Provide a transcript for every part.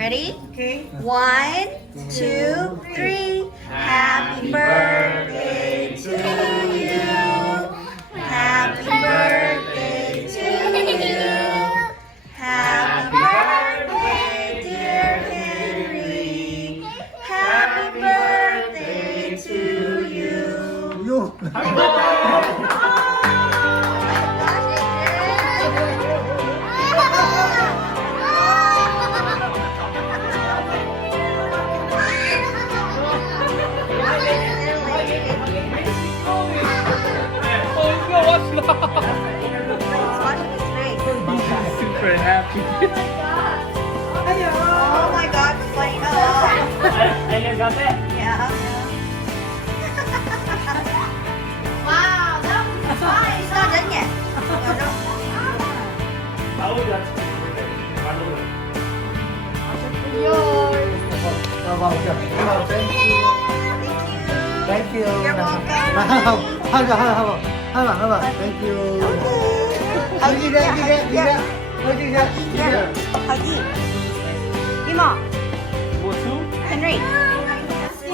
Ready? Okay. 1, 2, 3. Happy birthday to you. Happy birthday to you. Happy birthday, dear Henry. Happy birthday to you. 요. Super happy. Oh my God, it's playing up. I just got that. Yeah. Wow, that was fun. It's not done yet. No, no. I would got Thank you. You're welcome. 하봐. Thank you. Yeah. Huggy. Ima, What, two? Henry. This is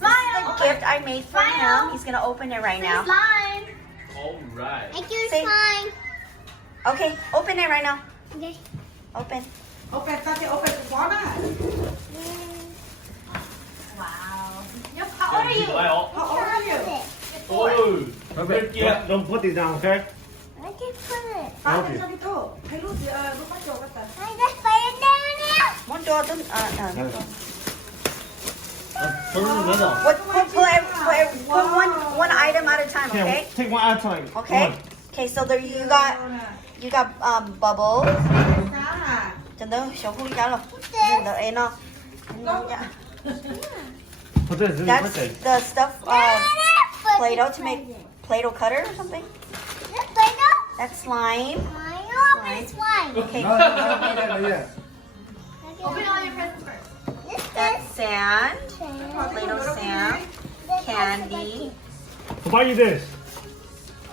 the gift I made for him. He's gonna open it right now. Slime. Alright. Thank you, Say- slime. Okay, open it right now. Okay. Open. Open, one. Wow. How old are you? How old are you? Oh, okay. Don't put it down, okay? I can put it. Okay. I just put it down here. One door, don't, 저는 왜다? put one item at a time, okay? Take one at a time. Okay. Okay, so there you got bubbles. Chân đó xấu hổ cá rồi. Đợi em nó. Put this in That's the the stuff Play-Doh to make Play-Doh cutter or something. That's slime. Okay. Open all your presents first. That's sand. Play-Doh sand. Candy. Who bought you this?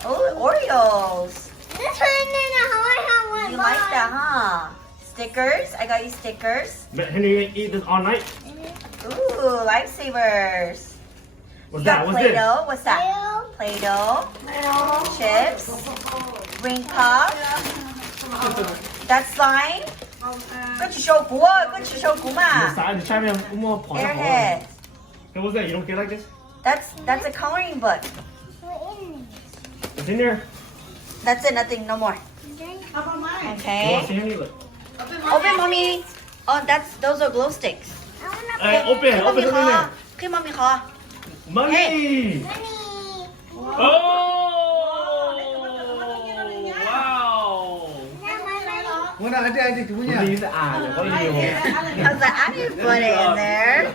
Oh, Oreos. This one and a whole You like that, huh? Stickers. I got you stickers. But Henry, you gonna eat this all night? Ooh, lifesavers. What's You that? got What's this? Play-Doh. What's that? Play-Doh. Chips. Ring pop. That's slime. Good to show The ma. side, the chime in, more pot. Airhead. Hey, what's that? You don't get like this? That's a coloring book. It's in there. That's it. Nothing. No more. How about mine? You want to Okay. see Henry? Look. Open, mommy. Oh, those are glow sticks. Hey, open it in there. Okay, mommy. Huh? Money! Oh! Wow! 뭐나 아직 누구냐? These are what are you? I was like, I didn't put it in there.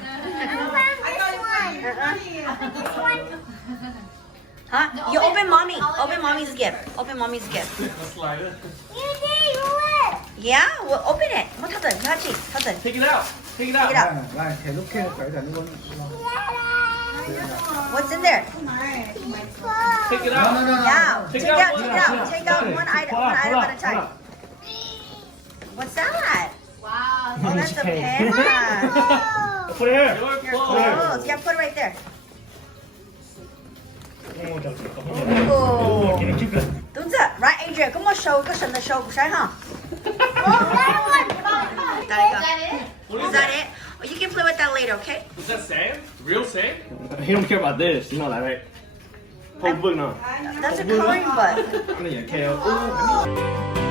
Huh? You open mommy. Open mommy's gift. Open mommy's gift. Yeah? Well, open it. 뭐 타든. 같이. 타든. Take it out. Take it out. Take it out. 나 대놓게 일단 이거는 What's in there? Take it out. Yeah. Take Take out. out Take one. it out. Take out one item. One item at a time. Hold on. What's that? Wow. Oh, that's a Pen. pen. Put it here. Your Put it here. clothes. Yeah, put it right there. Oh, Ooh. can you keep it? Đúng rồi. Right, Adrian. Có một show, có sân show của sai hả? Is that it? Is that it? Oh, you can play with that later, okay? Was that sand? Real sand? He don't care about this. You know that, right? Hold book now. That's a coloring book. I need a kale. Ooh.